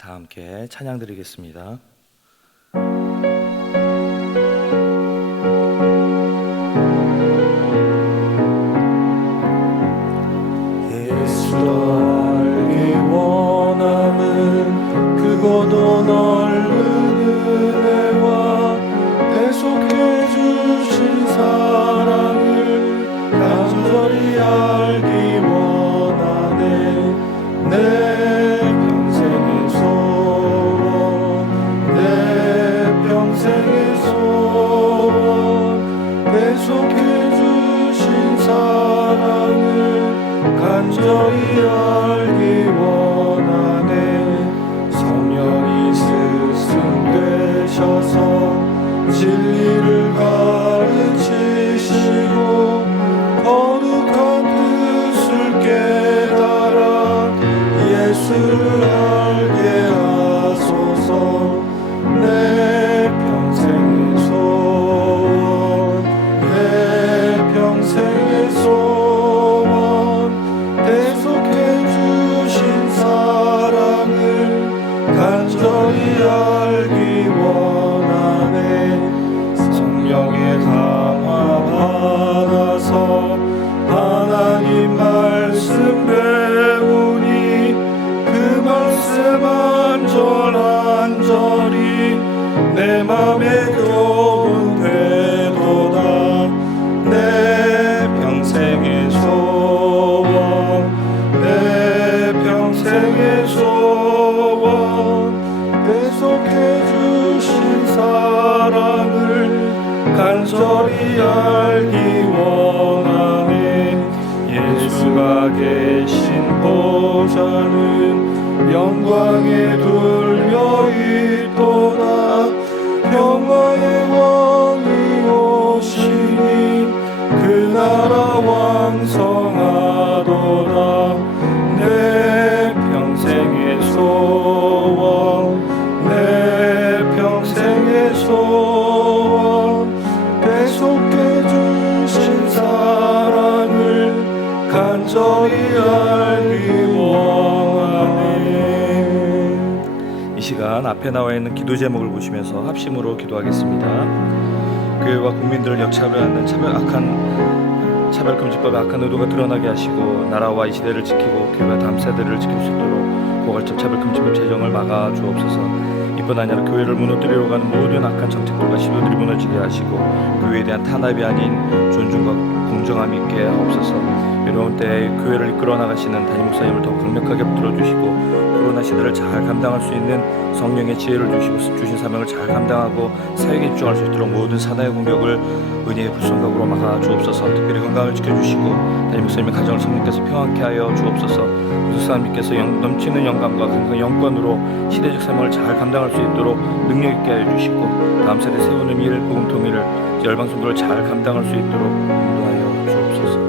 다 함께 찬양 드리겠습니다. 알기 원함은 크고도 넓은 은혜와 계속해 주신 사랑을 간절히 알기 원하네. 내 평생의 소원, 내 평생의 소원, 계속해 주신 사랑을 간절히 알기 원하네. 성령이 스승되셔서 진리를 가르치시고 거룩한 뜻을 깨달아 예수를 알게 하소서. 내 평생의 소원, 내 평생의 소원, 계속해 주신 사랑을 간절히 알기 원하네. 성령의 강화 받아서 하나님 말씀 배우니 그 말씀 안절안절히 내 맘에 교훈 되도다. 내 평생의 소원, 내 평생의 소원, 계속해 주신 사랑을 간절히 알기 원하네. 예수가 계신 보좌는 영광에 둘려 있도다. 평화의 왕이 오시니 그 나라 왕성하도다. 내 평생의 소원, 내 평생의 소원, 계속해 주신 사랑을 간절히 알기 원하네. 이 시간 앞에 나와 있는 기도 제목을 보시면서 합심으로 기도하겠습니다. 교회와 국민들을 역차별하는 차별금지법의 악한 의도가 드러나게 하시고 나라와 이 시대를 지키고 교회와 다음 세대를 지킬 수 있도록 포괄적 차별금지법 제정을 막아 주옵소서. 이뿐 아니라 교회를 무너뜨리려고 하는 모든 악한 정책들과 시도들이 무너지게 하시고 교회에 대한 탄압이 아닌 존중과 공정함이 있게 하옵소서. 이런 때에 교회를 이끌어 나가시는 담임 목사님을 더욱 강력하게 붙들어 주시고 코로나 시대를 잘 감당할 수 있는 성령의 지혜를 주시고 주신 사명을 잘 감당하고 사역에 집중할 수 있도록 모든 사단의 공격을 은혜의 불성각으로 막아 주옵소서. 특별히 건강을 지켜주시고 담임 목사님의 가정을 성령께서 평안케 하여 주옵소서. 목사님께서 넘치는 영감과 강한 영권으로 시대적 사명을 잘 감당할 수 있도록 능력 있게 하여 주시고 다음 세대 세우는 일, 복음 통일을 열방 선교를 잘 감당할 수 있도록 인도하여 주옵소서.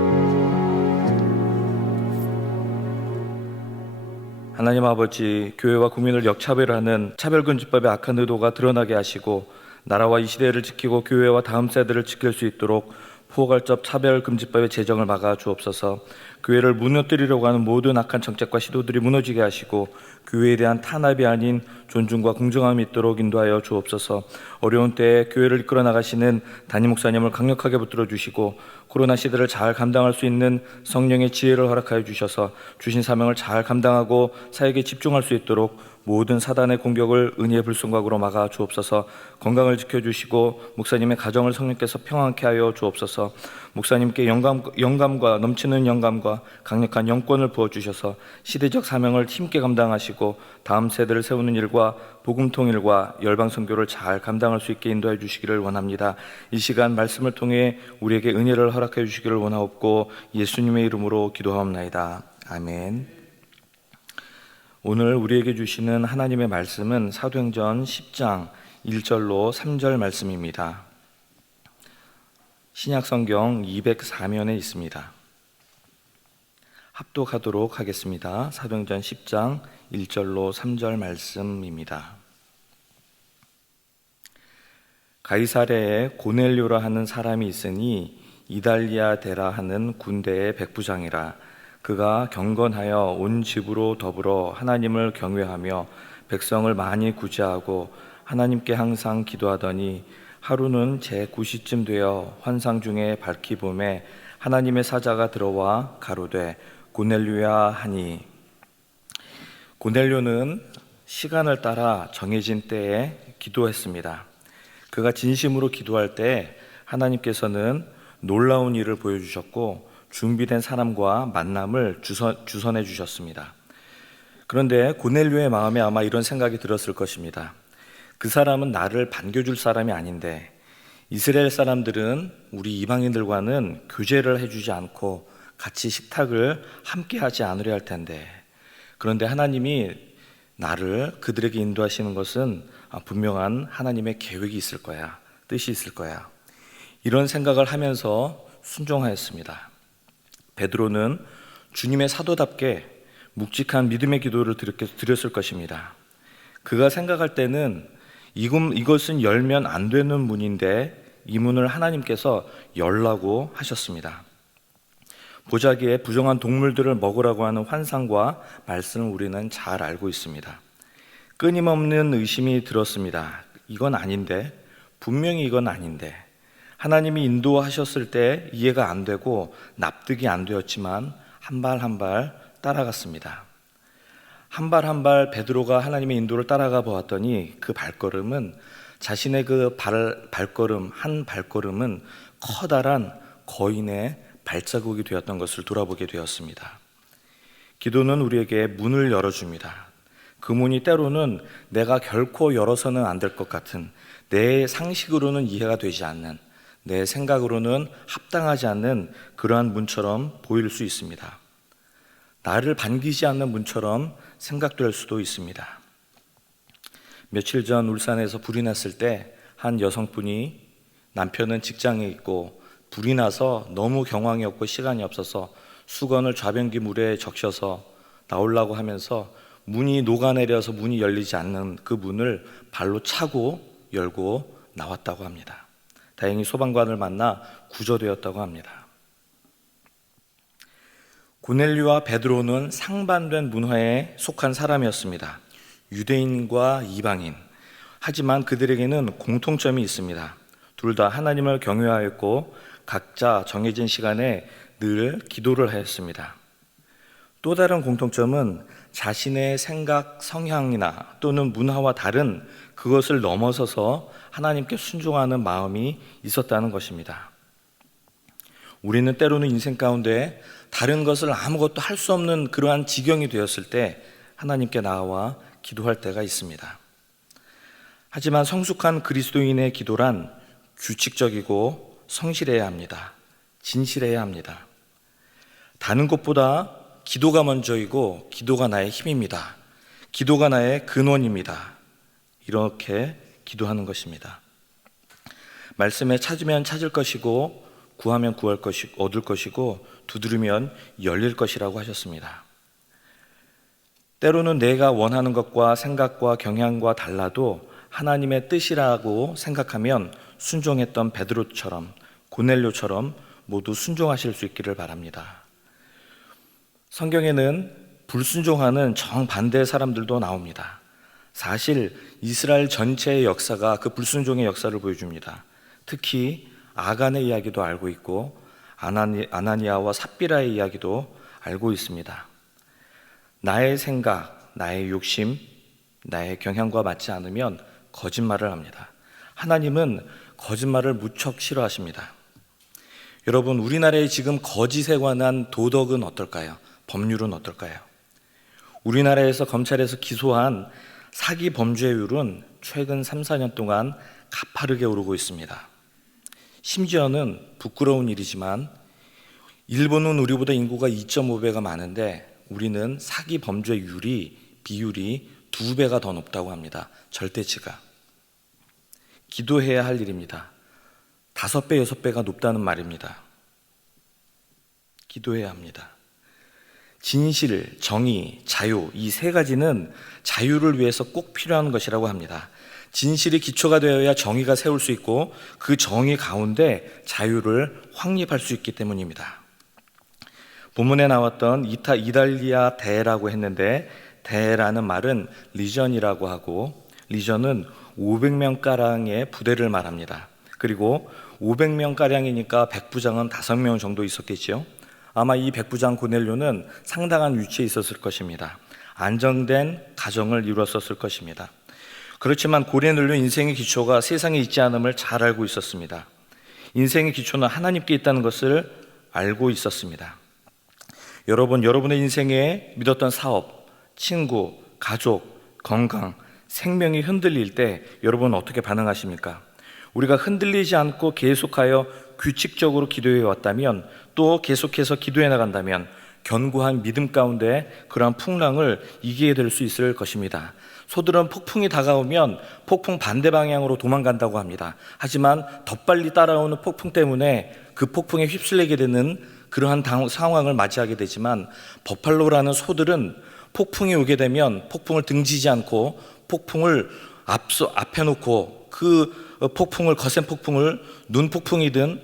하나님 아버지, 교회와 국민을 역차별하는 차별금지법의 악한 의도가 드러나게 하시고 나라와 이 시대를 지키고 교회와 다음 세대를 지킬 수 있도록 포괄적 차별금지법의 제정을 막아 주옵소서. 교회를 무너뜨리려고 하는 모든 악한 정책과 시도들이 무너지게 하시고 교회에 대한 탄압이 아닌 존중과 공정함이 있도록 인도하여 주옵소서. 어려운 때에 교회를 이끌어 나가시는 담임 목사님을 강력하게 붙들어 주시고 코로나 시대를 잘 감당할 수 있는 성령의 지혜를 허락하여 주셔서 주신 사명을 잘 감당하고 사역에 집중할 수 있도록 모든 사단의 공격을 은혜의 불성각으로 막아 주옵소서. 건강을 지켜주시고 목사님의 가정을 성령께서 평안케 하여 주옵소서. 목사님께 영감과 넘치는 영감과 강력한 영권을 부어주셔서 시대적 사명을 힘있게 감당하시고 다음 세대를 세우는 일과 복음 통일과 열방 선교를 잘 감당할 수 있게 인도해 주시기를 원합니다. 이 시간 말씀을 통해 우리에게 은혜를 허락해 주시기를 원하옵고 예수님의 이름으로 기도하옵나이다. 아멘. 오늘 우리에게 주시는 하나님의 말씀은 사도행전 10장 1절로 3절 말씀입니다. 신약성경 204면에 있습니다. 합독하도록 하겠습니다. 사도행전 10장 1절로 3절 말씀입니다. 가이사랴에 고넬료라 하는 사람이 있으니 이달리아 데라 하는 군대의 백부장이라. 그가 경건하여 온 집으로 더불어 하나님을 경외하며 백성을 많이 구제하고 하나님께 항상 기도하더니 하루는 제9시쯤 되어 환상 중에 밝히 봄에 하나님의 사자가 들어와 가로되 고넬료야 하니, 고넬료는 시간을 따라 정해진 때에 기도했습니다. 그가 진심으로 기도할 때 하나님께서는 놀라운 일을 보여주셨고 준비된 사람과 만남을 주선해 주셨습니다. 그런데 고넬료의 마음에 아마 이런 생각이 들었을 것입니다. 그 사람은 나를 반겨줄 사람이 아닌데, 이스라엘 사람들은 우리 이방인들과는 교제를 해주지 않고 같이 식탁을 함께 하지 않으려 할 텐데, 그런데 하나님이 나를 그들에게 인도하시는 것은 분명한 하나님의 계획이 있을 거야, 뜻이 있을 거야, 이런 생각을 하면서 순종하였습니다. 베드로는 주님의 사도답게 묵직한 믿음의 기도를 드렸을 것입니다. 그가 생각할 때는 이것은 열면 안 되는 문인데 이 문을 하나님께서 열라고 하셨습니다. 보자기에 부정한 동물들을 먹으라고 하는 환상과 말씀을 우리는 잘 알고 있습니다. 끊임없는 의심이 들었습니다. 이건 아닌데, 분명히 이건 아닌데. 하나님이 인도하셨을 때 이해가 안 되고 납득이 안 되었지만 한 발 한 발 따라갔습니다. 한 발 한 발 베드로가 하나님의 인도를 따라가 보았더니 그 발걸음은, 자신의 그 발걸음 한 발걸음은 커다란 거인의 발자국이 되었던 것을 돌아보게 되었습니다. 기도는 우리에게 문을 열어줍니다. 그 문이 때로는 내가 결코 열어서는 안 될 것 같은, 내 상식으로는 이해가 되지 않는, 내 생각으로는 합당하지 않는 그러한 문처럼 보일 수 있습니다. 나를 반기지 않는 문처럼 생각될 수도 있습니다. 며칠 전 울산에서 불이 났을 때 한 여성분이, 남편은 직장에 있고 불이 나서 너무 경황이 없고 시간이 없어서 수건을 좌변기 물에 적셔서 나오려고 하면서 문이 녹아내려서 문이 열리지 않는 그 문을 발로 차고 열고 나왔다고 합니다. 다행히 소방관을 만나 구조되었다고 합니다. 고넬료와 베드로는 상반된 문화에 속한 사람이었습니다. 유대인과 이방인. 하지만 그들에게는 공통점이 있습니다. 둘 다 하나님을 경외하였고 각자 정해진 시간에 늘 기도를 하였습니다. 또 다른 공통점은 자신의 생각, 성향이나 또는 문화와 다른 그것을 넘어서서 하나님께 순종하는 마음이 있었다는 것입니다. 우리는 때로는 인생 가운데 다른 것을 아무것도 할 수 없는 그러한 지경이 되었을 때 하나님께 나아와 기도할 때가 있습니다. 하지만 성숙한 그리스도인의 기도란 규칙적이고 성실해야 합니다. 진실해야 합니다. 다른 것보다 기도가 먼저이고 기도가 나의 힘입니다. 기도가 나의 근원입니다. 이렇게 기도하는 것입니다. 말씀에 찾으면 찾을 것이고 구하면 얻을 것이고 두드리면 열릴 것이라고 하셨습니다. 때로는 내가 원하는 것과 생각과 경향과 달라도 하나님의 뜻이라고 생각하면 순종했던 베드로처럼, 고넬료처럼 모두 순종하실 수 있기를 바랍니다. 성경에는 불순종하는 정반대의 사람들도 나옵니다. 사실 이스라엘 전체의 역사가 그 불순종의 역사를 보여줍니다. 특히 아간의 이야기도 알고 있고 아나니아와 삽비라의 이야기도 알고 있습니다. 나의 생각, 나의 욕심, 나의 경향과 맞지 않으면 거짓말을 합니다. 하나님은 거짓말을 무척 싫어하십니다. 여러분, 우리나라의 지금 거짓에 관한 도덕은 어떨까요? 법률은 어떨까요? 우리나라에서 검찰에서 기소한 사기 범죄율은 최근 3, 4년 동안 가파르게 오르고 있습니다. 심지어는 부끄러운 일이지만 일본은 우리보다 인구가 2.5배가 많은데 우리는 사기 비율이 2배가 더 높다고 합니다. 절대치가. 기도해야 할 일입니다. 5배, 6배가 높다는 말입니다. 기도해야 합니다. 진실, 정의, 자유, 이 세 가지는 자유를 위해서 꼭 필요한 것이라고 합니다. 진실이 기초가 되어야 정의가 세울 수 있고 그 정의 가운데 자유를 확립할 수 있기 때문입니다. 본문에 나왔던 이달리아 대라고 했는데 대라는 말은 리전이라고 하고, 리전은 500명가량의 부대를 말합니다. 그리고 500명가량이니까 백부장은 5명 정도 있었겠죠. 아마 이 백부장 고넬료는 상당한 위치에 있었을 것입니다. 안정된 가정을 이루었을 것입니다. 그렇지만 고넬료 인생의 기초가 세상에 있지 않음을 잘 알고 있었습니다. 인생의 기초는 하나님께 있다는 것을 알고 있었습니다. 여러분의 인생에 믿었던 사업, 친구, 가족, 건강, 생명이 흔들릴 때 여러분은 어떻게 반응하십니까? 우리가 흔들리지 않고 계속하여 규칙적으로 기도해 왔다면, 또 계속해서 기도해 나간다면 견고한 믿음 가운데 그러한 풍랑을 이기게 될 수 있을 것입니다. 소들은 폭풍이 다가오면 폭풍 반대 방향으로 도망간다고 합니다. 하지만 더 빨리 따라오는 폭풍 때문에 그 폭풍에 휩쓸리게 되는 그러한 상황을 맞이하게 되지만, 버팔로라는 소들은 폭풍이 오게 되면 폭풍을 등지지 않고 폭풍을 앞에 놓고 그 폭풍을, 거센 폭풍을 눈폭풍이든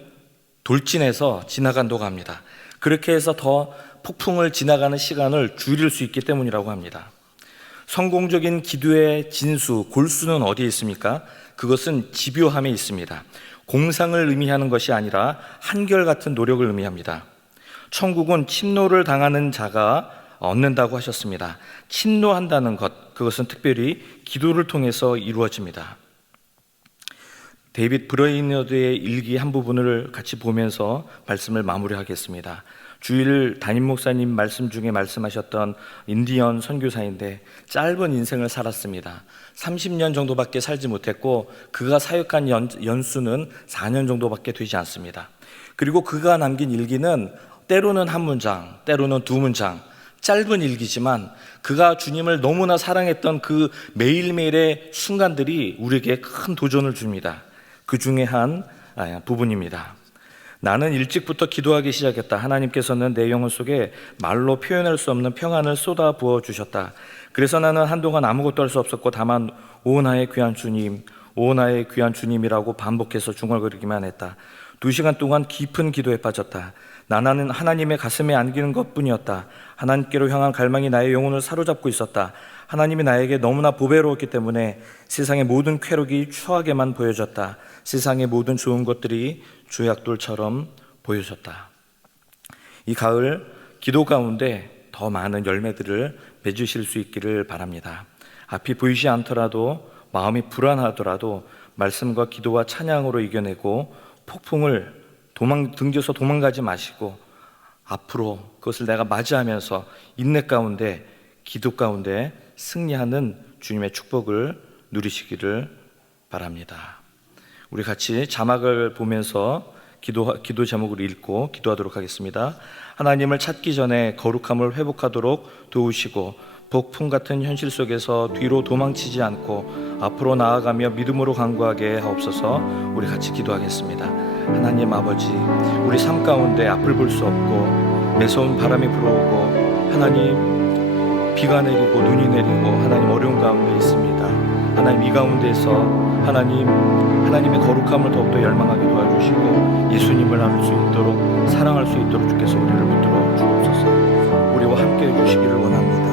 돌진해서 지나간다고 합니다. 그렇게 해서 더 폭풍을 지나가는 시간을 줄일 수 있기 때문이라고 합니다. 성공적인 기도의 진수, 골수는 어디에 있습니까? 그것은 집요함에 있습니다. 공상을 의미하는 것이 아니라 한결같은 노력을 의미합니다. 천국은 침노를 당하는 자가 얻는다고 하셨습니다. 침노한다는 것, 그것은 특별히 기도를 통해서 이루어집니다. 데이빗 브레이너드의 일기 한 부분을 같이 보면서 말씀을 마무리하겠습니다. 주일 담임 목사님 말씀 중에 말씀하셨던 인디언 선교사인데, 짧은 인생을 살았습니다. 30년 정도밖에 살지 못했고, 그가 사역한 연수는 4년 정도밖에 되지 않습니다. 그리고 그가 남긴 일기는 때로는 한 문장, 때로는 두 문장, 짧은 일기지만 그가 주님을 너무나 사랑했던 그 매일매일의 순간들이 우리에게 큰 도전을 줍니다. 그 중에 한 부분입니다. 나는 일찍부터 기도하기 시작했다. 하나님께서는 내 영혼 속에 말로 표현할 수 없는 평안을 쏟아 부어 주셨다. 그래서 나는 한동안 아무것도 할 수 없었고, 다만 오 나의 귀한 주님, 오 나의 귀한 주님이라고 반복해서 중얼거리기만 했다. 2시간 동안 깊은 기도에 빠졌다. 나는 하나님의 가슴에 안기는 것뿐이었다. 하나님께로 향한 갈망이 나의 영혼을 사로잡고 있었다. 하나님이 나에게 너무나 보배로웠기 때문에 세상의 모든 쾌락이 추하게만 보여졌다. 세상의 모든 좋은 것들이 조약돌처럼 보여졌다. 이 가을 기도 가운데 더 많은 열매들을 맺으실 수 있기를 바랍니다. 앞이 보이지 않더라도, 마음이 불안하더라도 말씀과 기도와 찬양으로 이겨내고, 폭풍을 등져서 도망가지 마시고 앞으로 그것을 내가 맞이하면서 인내 가운데, 기도 가운데 승리하는 주님의 축복을 누리시기를 바랍니다. 우리 같이 자막을 보면서 기도 제목을 읽고 기도하도록 하겠습니다. 하나님을 찾기 전에 거룩함을 회복하도록 도우시고, 폭풍 같은 현실 속에서 뒤로 도망치지 않고 앞으로 나아가며 믿음으로 간구하게 하옵소서. 우리 같이 기도하겠습니다. 하나님 아버지, 우리 삶 가운데 앞을 볼 수 없고 매서운 바람이 불어오고, 하나님 비가 내리고 눈이 내리고, 하나님 어려운 가운데 있습니다. 하나님 이 가운데서 하나님의 거룩함을 더욱더 열망하게 도와주시고, 예수님을 알을 수 있도록, 사랑할 수 있도록 주께서 우리를 붙들어 주옵소서. 우리와 함께 해주시기를 원합니다.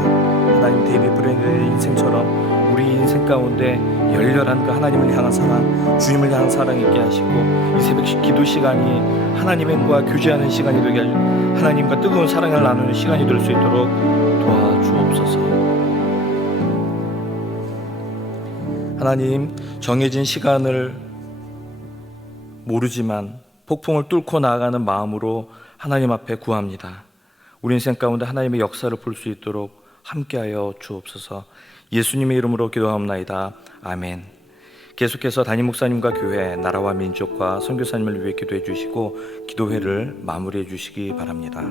하나님, 데이빗 브레이너의 인생처럼 우리 인생 가운데 열렬한 그 하나님을 향한 사랑, 주님을 향한 사랑이 있게 하시고, 이 새벽 기도 시간이 하나님과 교제하는 시간이 되게, 하나님과 뜨거운 사랑을 나누는 시간이 될 수 있도록 도와주옵소서. 하나님, 정해진 시간을 모르지만 폭풍을 뚫고 나아가는 마음으로 하나님 앞에 구합니다. 우리 인생 가운데 하나님의 역사를 볼 수 있도록 함께하여 주옵소서. 예수님의 이름으로 기도하옵나이다. 아멘. 계속해서 담임 목사님과 교회, 나라와 민족과 선교사님을 위해 기도해 주시고 기도회를 마무리해 주시기 바랍니다.